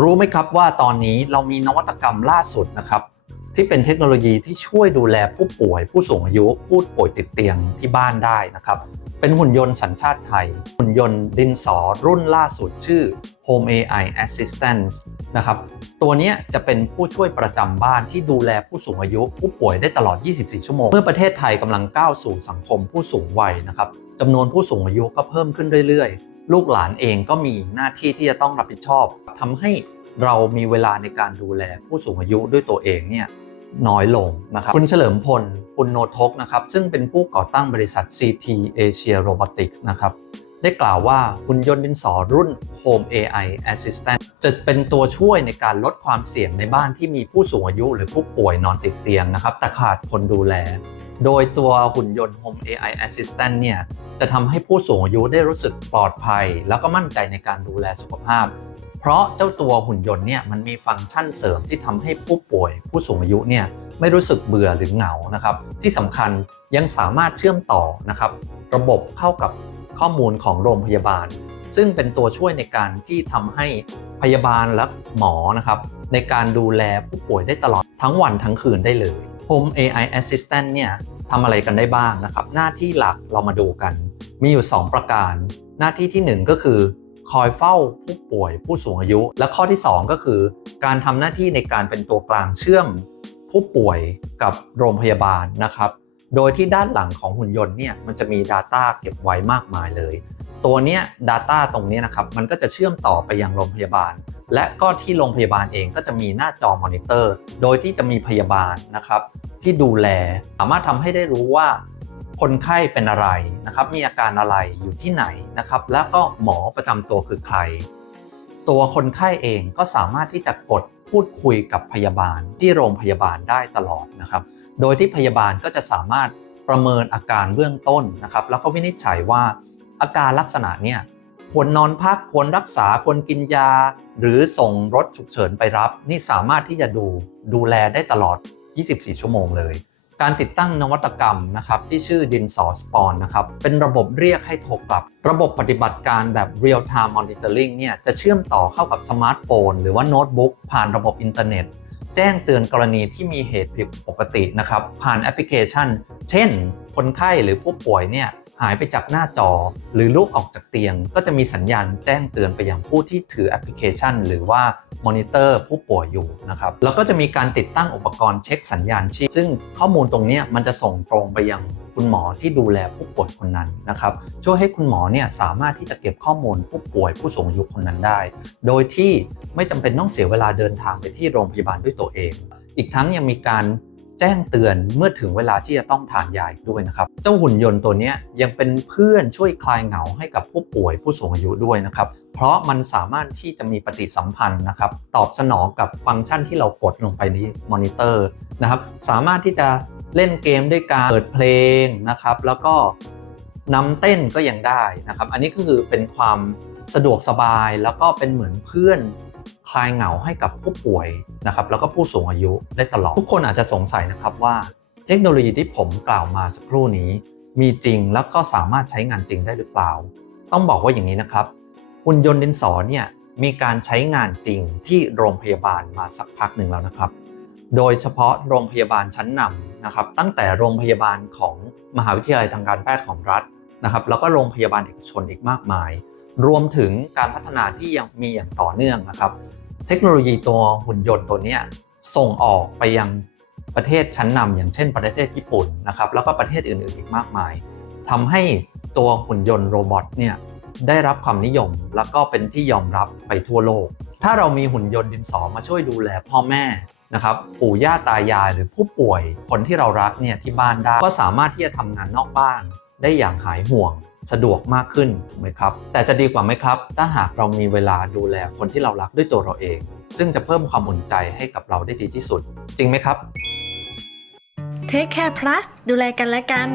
รู้ไหมครับว่าตอนนี้เรามีนวัตกรรมล่าสุดนะครับ ที่เป็นเทคโนโลยีที่ช่วยดูแลผู้ป่วย ผู้สูงอายุผู้ป่วยติดเตียงที่บ้านได้นะครับ เป็นหุ่นยนต์สัญชาติไทย หุ่นยนต์ดินสอรุ่นล่าสุดชื่อ Home AI Assistance นะครับ ตัวนี้จะเป็นผู้ช่วยประจำบ้านที่ดูแลผู้สูงอายุผู้ป่วยได้ตลอด 24 ชั่วโมง เมื่อประเทศไทยกำลังก้าวสู่สังคมผู้สูงวัยนะครับจำนวนผู้สูงอายุก็เพิ่มขึ้นเรื่อยๆ ลูกหลานเองก็มีหน้าที่ที่จะต้องรับผิดชอบทำให้เรามีเวลาในการดูแลผู้สูงอายุด้วยตัวเองเนี่ย น้อยลงนะครับคุณเฉลิมพลปุณโนทกนะครับซึ่งเป็นผู้ก่อตั้งบริษัท CT Asia Robotics นะครับได้กล่าวว่าหุ่นยนต์ดินสอรุ่น Home AI Assistant จะเป็นตัวช่วยในการลดความเสี่ยงในบ้านที่มีผู้สูงอายุหรือผู้ป่วยนอนติดเตียงนะครับแต่ขาดคนดูแล โดยตัวหุ่นยนต์ Home AI Assistant เนี่ยจะทำให้ผู้สูงอายุได้รู้สึกปลอดภัย แล้วก็มั่นใจในการดูแลสุขภาพ เพราะเจ้าตัวหุ่นยนต์เนี่ยมันมีฟังก์ชันเสริมที่ทำให้ผู้ป่วย ผู้สูงอายุเนี่ยไม่รู้สึกเบื่อหรือเหงานะครับ ที่สำคัญยังสามารถเชื่อมต่อนะครับ ระบบเข้ากับข้อมูลของโรงพยาบาล ซึ่งเป็นตัวช่วยในการที่ทำให้พยาบาลและหมอนะครับ ในการดูแลผู้ป่วยได้ตลอดทั้งวันทั้งคืนได้เลย Home AI Assistant เนี่ยทำอะไรกันได้บ้างนะครับ หน้าที่หลักเรามาดูกัน มีอยู่ 2 ประการ หน้าที่ที่ 1 ก็คือ คอยเฝ้าผู้ป่วย ผู้สูงอายุ และข้อที่ 2 ก็คือ การทำหน้าที่ในการเป็นตัวกลางเชื่อมผู้ป่วยกับโรงพยาบาลนะครับ โดยที่ด้านหลังของหุ่นยนต์เนี่ยมันจะมี Data เก็บไว้มากมายเลย ตัวเนี้ย Data ตรงเนี้ยนะครับมันก็จะเชื่อมต่อไปยังโรงพยาบาล และก็ที่โรงพยาบาลเองก็จะมีหน้าจอมอนิเตอร์ โดยที่จะมีพยาบาลนะครับที่ดูแล สามารถทำให้ได้รู้ว่า คนไข้เป็นอะไรนะครับ มีอาการอะไรอยู่ที่ไหนนะครับ แล้วก็หมอประจำตัวคือใคร ตัวคนไข้เองก็สามารถที่จะกดพูดคุยกับพยาบาลที่โรงพยาบาลได้ตลอดนะครับ โดยที่พยาบาลก็จะสามารถประเมินอาการเบื้องต้นนะครับ แล้วก็วินิจฉัยว่าอาการลักษณะเนี่ยควรนอนพักควรรักษาควรกินยา หรือส่งรถฉุกเฉินไปรับ นี่สามารถที่จะดูดูแลได้ตลอด 24 ชั่วโมงเลย การติดตั้งนวัตกรรมนะครับที่ชื่อดินสอสปอนนะครับเป็นระบบเรียกให้โทรกลับ ระบบปฏิบัติการแบบ real time monitoring เนี่ยจะเชื่อมต่อเข้ากับสมาร์ทโฟน หรือว่าโน้ตบุ๊กผ่านระบบอินเทอร์เน็ต แจ้งเตือนกรณีที่มีเหตุผิดปกตินะครับผ่านแอปพลิเคชัน เช่น คนไข้หรือผู้ป่วยเนี่ย หายไปจากหน้าจอ หรือลุกออกจากเตียง ก็จะมีสัญญาณแจ้งเตือนไปยังผู้ที่ถือแอปพลิเคชัน หรือว่ามอนิเตอร์ผู้ป่วยอยู่นะครับแล้วก็จะมีการติดตั้งอุปกรณ์เช็คสัญญาณชีพซึ่งข้อมูลตรงนี้มันจะส่งตรงไปยังคุณหมอที่ดูแลผู้ป่วยคนนั้นนะครับช่วยให้คุณหมอเนี่ยสามารถที่จะเก็บข้อมูลผู้ป่วยผู้สูงอายุคนนั้นได้ โดยที่ไม่จำเป็นต้องเสียเวลาเดินทางไปที่โรงพยาบาลด้วยตัวเอง อีกทั้งยังมีการ แจ้งเตือนเมื่อถึงเวลาที่จะต้องทานยาอีกด้วยนะครับ เจ้าหุ่นยนต์ตัวนี้ยังเป็นเพื่อนช่วยคลายเหงาให้กับผู้ป่วยผู้สูงอายุด้วยนะครับเพราะมันสามารถที่จะมีปฏิสัมพันธ์นะครับ ตอบสนองกับฟังก์ชันที่เรากดลงไปในมอนิเตอร์นะครับ สามารถที่จะเล่นเกมด้วยการเปิดเพลงนะครับ แล้วก็นำเต้นก็ยังได้นะครับ อันนี้ก็คือเป็นความสะดวกสบายแล้วก็เป็นเหมือนเพื่อน ลายเหงาให้กับผู้ป่วยนะครับแล้วก็ผู้สูงอายุได้ตลอด ทุกคนอาจจะสงสัยนะครับว่าเทคโนโลยีที่ผมกล่าวมาสักครู่นี้ มีจริงแล้วก็สามารถใช้งานจริงได้หรือเปล่า ต้องบอกว่าอย่างนี้นะครับหุ่นยนต์ดินสอเนี่ยมีการใช้งานจริงที่โรงพยาบาลมาสักพักหนึ่งแล้วนะครับ โดยเฉพาะโรงพยาบาลชั้นนำนะครับ ตั้งแต่โรงพยาบาลของมหาวิทยาลัยทางการแพทย์ของรัฐนะครับ แล้วก็โรงพยาบาลเอกชนอีกมากมาย รวมถึงการพัฒนาที่ยังมีอย่างต่อเนื่องนะครับ เทคโนโลยีตัวหุ่นยนต์ตัวนี้ส่งออกไปยังประเทศชั้นนำอย่างเช่น ประเทศญี่ปุ่นนะครับแล้วก็ประเทศอื่นๆอีกมากมายทำให้ตัวหุ่นยนต์โรบอทเนี่ยได้รับความนิยมแล้วก็เป็นที่ยอมรับไปทั่วโลก ถ้าเรามีหุ่นยนต์ดินสอมาช่วยดูแลพ่อแม่นะครับปู่ย่าตายายหรือผู้ป่วยคนที่เรารักเนี่ยที่บ้านได้ก็สามารถที่จะทำงานนอกบ้าน ได้อย่างหายห่วง สะดวกมากขึ้นถูกไหมครับ แต่จะดีกว่าไหมครับ ถ้าหากเรามีเวลาดูแลคนที่เรารักด้วยตัวเราเอง ซึ่งจะเพิ่มความอุ่นใจให้กับเราได้ดีที่สุด จริงไหมครับ Take Care Plus ดูแลกันและกัน